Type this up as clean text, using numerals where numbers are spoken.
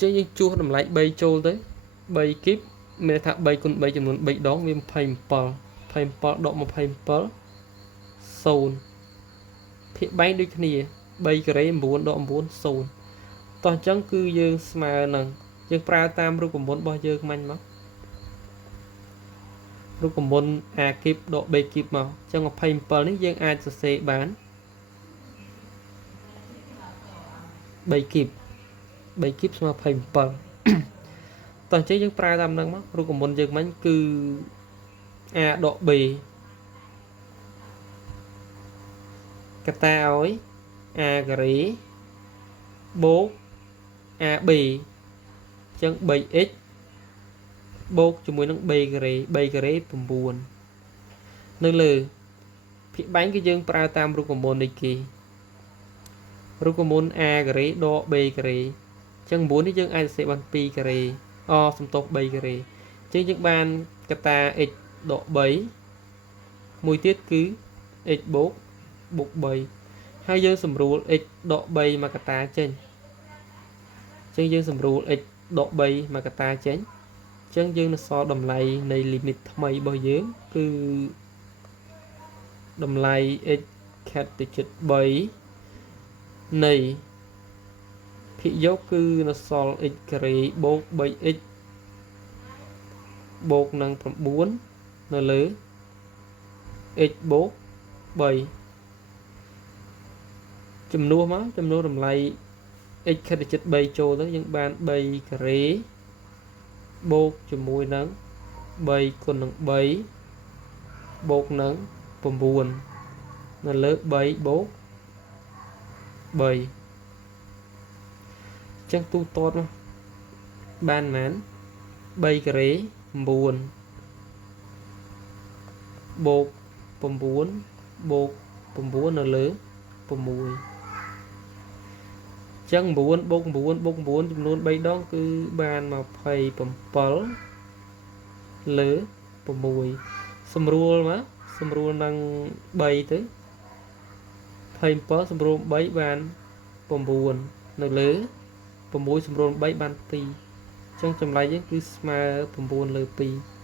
ចឹងយើងជួសតម្លៃ3ចូលទៅ3គីបមានថា3គុណ3ចំនួន3ដងវា27 27ដក27 0ភាគបែងដូចគ្នា3ការ៉េ9ដក9 0តោះអញ្ចឹងគឺយើងស្មើនឹងយើងប្រើតាមរូបមន្តរបស់យើងមាញ់មករូបមន្ត a គីបដក b គីបមកអញ្ចឹង27នេះយើងអាចសរសេរបាន3គីប3គីបស្មើ27តោះអញ្ចឹងយើងប្រើតាមហ្នឹងមករូបមន្តយើងមិញគឺ a ដក b កតាឲ្យ a ការ៉េបូក ab អញ្ចឹង 3x បូកជាមួយនឹង b ការ៉េ 3ការ៉េ9នៅលើភាគបែងគឺយើងប្រើតាមរូបមន្តនេះគេរូបមន្ត a ការ៉េដក b ការ៉េអញ្ចឹង9នេះយើងអាចសរសេរបាន2ការ៉េសំទោស3ការ៉េអញ្ចឹងយើងបានកតា x ដក3មួយទៀតគឺ x បូក3ហើយយើងសម្រួល x ដក3មកកតាចេញអញ្ចឹងយើងសម្រួល x ដក3មកកតាចេញអញ្ចឹងយើងនឹងសល់តម្លៃនៃ limit ថ្មីរបស់យើងគឺតម្លៃ x ខេតទៅជិត3នៃភាគយកគឺនៅសល់ x ការ៉េបូក 3x បូកនឹង9នៅលើ x បូក3ចំនួនមកចំនួនតម្លៃ x ខិតទៅជិត3ចូលទៅយើងបាន3ការ៉េបូកជាមួយនឹង3គុណនឹង3បូកនឹង9នៅលើ3បូក3អញ្ចឹងទូទាត់មកបានប៉ុន្មាន3ការ៉េ9បូក9បូក9នៅលើ6ចឹង9បូក9បូក9ចំនួន3ដងគឺបាន27លើ6សម្រួលមកសម្រួលនឹង3ទៅ27សម្រួល3បាន9នៅលើ6សម្រួល3បាន2អញ្ចឹងចម្លើយយើងគឺស្មើ9លើ2